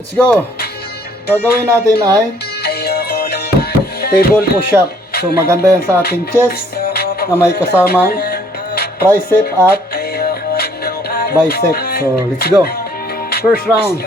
Let's go! Gagawin natin ay table push-up. So maganda yan sa ating chest na may kasamang tricep at bicep. So let's go! First round.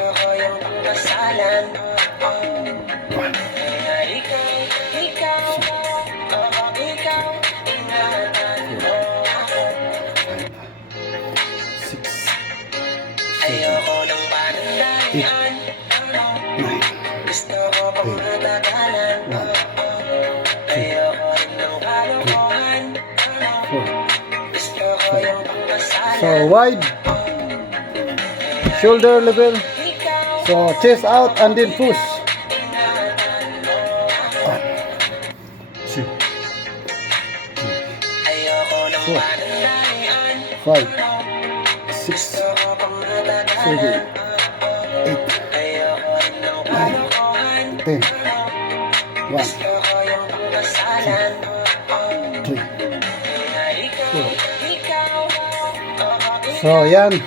So wide, shoulder level, so chest out and then push. 1, 2, 3, 4, 5, 6, 7, 8, 9, 10. 1, 2, 3, 4. So yan,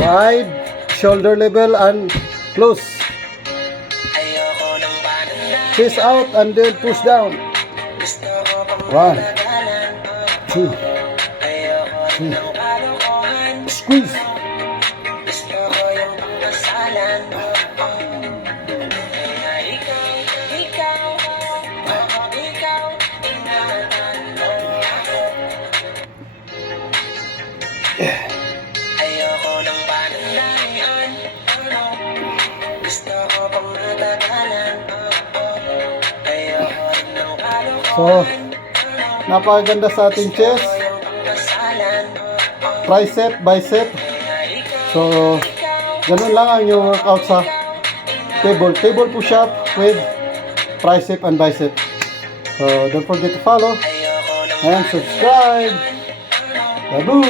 wide, shoulder level and close, chest out and then push down. 1, 2, 3, squeeze. So, napakaganda sa ating chest, tricep, bicep. So, ganun lang ang yung workout sa table push-up with tricep and bicep. So, don't forget to follow and subscribe. Babu!